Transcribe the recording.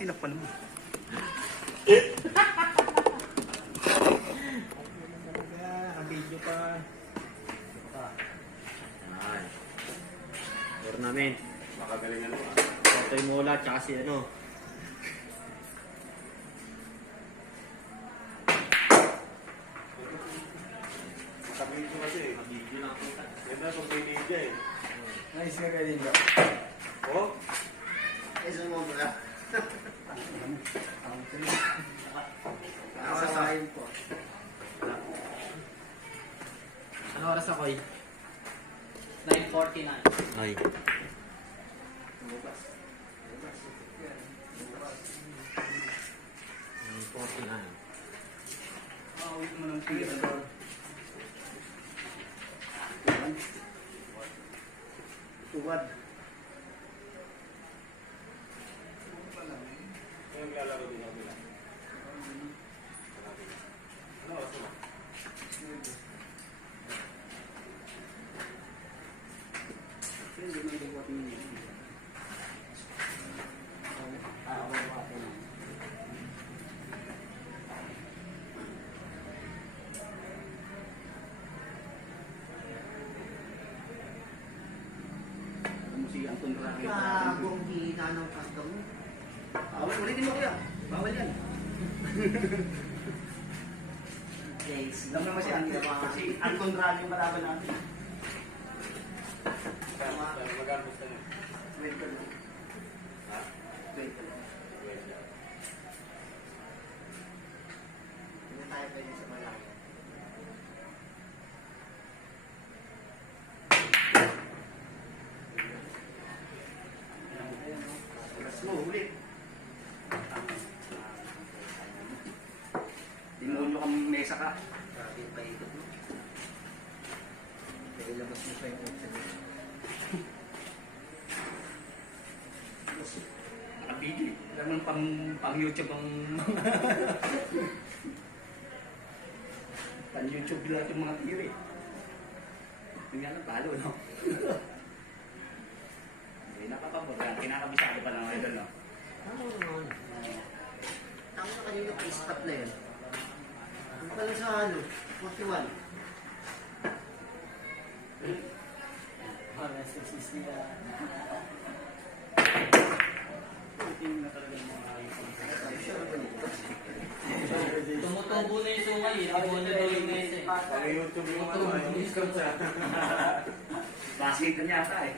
tinakpan mo. Video pa. Ay. Tournament. Makagalingan mo. Totoy Mola, tsaka si ano. Nakabidyo kasi. Video lang po. Ganda kung may media eh. Nice ka galing ka. Oh? Isa mo ba? Ano oras Nakasawayin po. Ano oras ako eh? 9:49. Ay. Bukas. Bukas. Bukas. 49. Awit mo ng tira. Tuwad. Yung lalaro din ako nila. Ano oras mo? Hindi man din ko pinili. Si Anton Roque. Gagong hina ng kasta mo. Ulitin mo kuya. Bawal yan. Days. Alam naman si Anton Roque yung malaban natin. Mag-arbos ka na. Wait ka lang. Ha? Wait ka lang. Wait lang. Hindi tayo pwede sa malaki. Oras mo, ulit. Demonyo kang mesa ka. Grabe pa ito. Kaya ilabas mo pa yung option. Nakabigil. Alam mo pang YouTube ang pang YouTube lahat yung mga tiri. Tingnan ang talo, no? Hindi nakakabot. Kinakabisado pa lang ngayon, no? Ano naman? Tama na kanina pa stop na yun. Ano pa lang sa ano? 41. Tingnan na talaga yung mga ayos. Tumutubo na yung sungay eh. Ako na daw yung mesa eh. Pang YouTube yung ano. Yung Basket na yata eh.